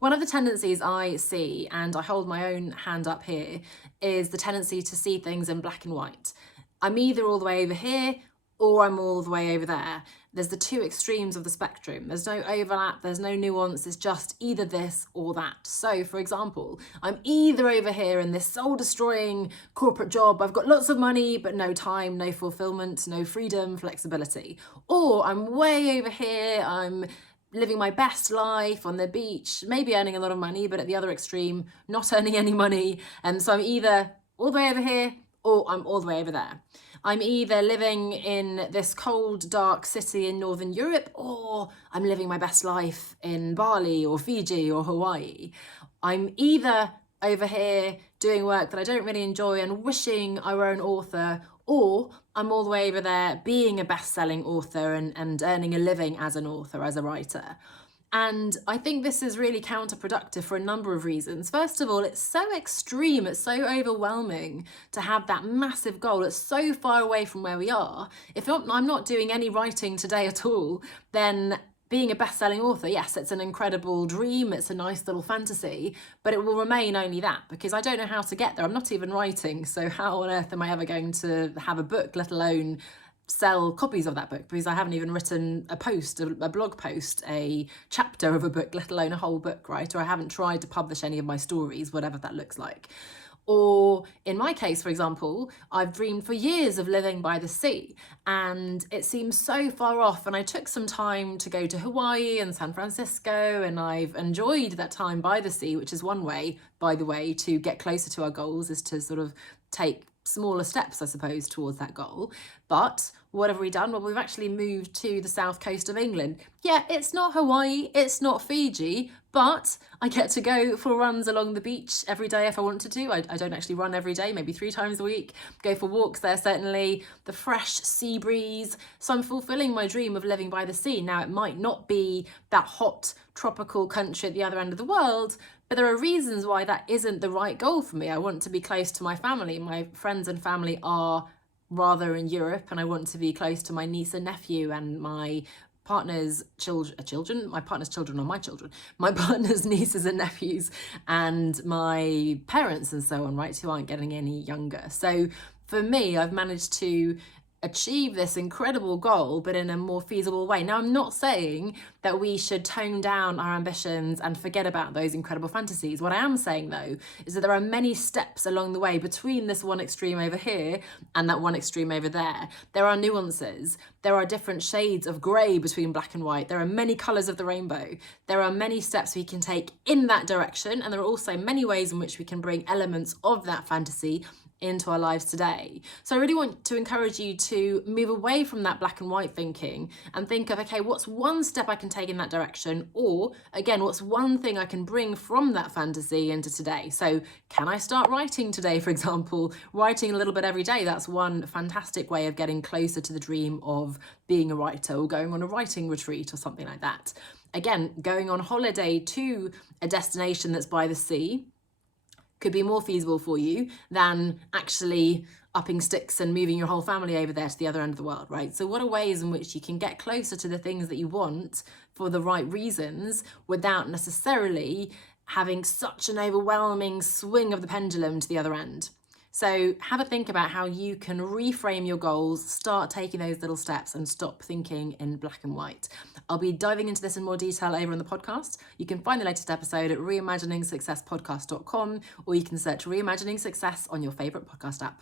One of the tendencies I see, and I hold my own hand up here, is the tendency to see things in black and white. I'm either all the way over here or I'm all the way over there. There's the two extremes of the spectrum. There's no overlap, there's no nuance, it's just either this or that. So, for example, I'm either over here in this soul-destroying corporate job, I've got lots of money, but no time, no fulfillment, no freedom, flexibility. Or I'm way over here, I'm living my best life on the beach, maybe earning a lot of money, but at the other extreme, not earning any money. And so I'm either all the way over here or I'm all the way over there. I'm either living in this cold, dark city in Northern Europe, or I'm living my best life in Bali or Fiji or Hawaii. I'm either over here doing work that I don't really enjoy and wishing I were an author, or I'm all the way over there being a best-selling author and earning a living as an author, as a writer. And I think this is really counterproductive for a number of reasons. First of all, it's so extreme, it's so overwhelming to have that massive goal. It's so far away from where we are. If I'm not doing any writing today at all, then being a best-selling author, yes, it's an incredible dream, it's a nice little fantasy, but it will remain only that because I don't know how to get there. I'm not even writing, so how on earth am I ever going to have a book, let alone sell copies of that book, because I haven't even written a post, a blog post, a chapter of a book, let alone a whole book, right? Or I haven't tried to publish any of my stories, whatever that looks like. Or in my case, for example, I've dreamed for years of living by the sea and it seems so far off, and I took some time to go to Hawaii and San Francisco and I've enjoyed that time by the sea, which is one way, by the way, to get closer to our goals, is to sort of take smaller steps, I suppose, towards that goal. But what have we done? Well, we've actually moved to the south coast of England. Yeah, it's not Hawaii, it's not Fiji, but I get to go for runs along the beach every day if I wanted to. I don't actually run every day, maybe 3 times a week. Go for walks there, certainly. The fresh sea breeze. So I'm fulfilling my dream of living by the sea. Now, it might not be that hot tropical country at the other end of the world, but there are reasons why that isn't the right goal for me. I want to be close to my family. My friends and family are rather in Europe, and I want to be close to my niece and nephew and my partner's children, my partner's children or my children, my partner's nieces and nephews and my parents and so on, right, who aren't getting any younger. So for me, I've managed to achieve this incredible goal, but in a more feasible way. Now, I'm not saying that we should tone down our ambitions and forget about those incredible fantasies. What I am saying, though, is that there are many steps along the way between this one extreme over here and that one extreme over there. There are nuances. There are different shades of grey between black and white. There are many colours of the rainbow. There are many steps we can take in that direction, and there are also many ways in which we can bring elements of that fantasy into our lives today. So I really want to encourage you to move away from that black and white thinking and think of, okay, what's one step I can take in that direction? Or again, what's one thing I can bring from that fantasy into today? So can I start writing today, for example? Writing a little bit every day, that's one fantastic way of getting closer to the dream of being a writer, or going on a writing retreat or something like that. Again, going on holiday to a destination that's by the sea could be more feasible for you than actually upping sticks and moving your whole family over there to the other end of the world, right? So what are ways in which you can get closer to the things that you want for the right reasons without necessarily having such an overwhelming swing of the pendulum to the other end? So have a think about how you can reframe your goals, start taking those little steps and stop thinking in black and white. I'll be diving into this in more detail over on the podcast. You can find the latest episode at reimaginingsuccesspodcast.com, or you can search Reimagining Success on your favourite podcast app.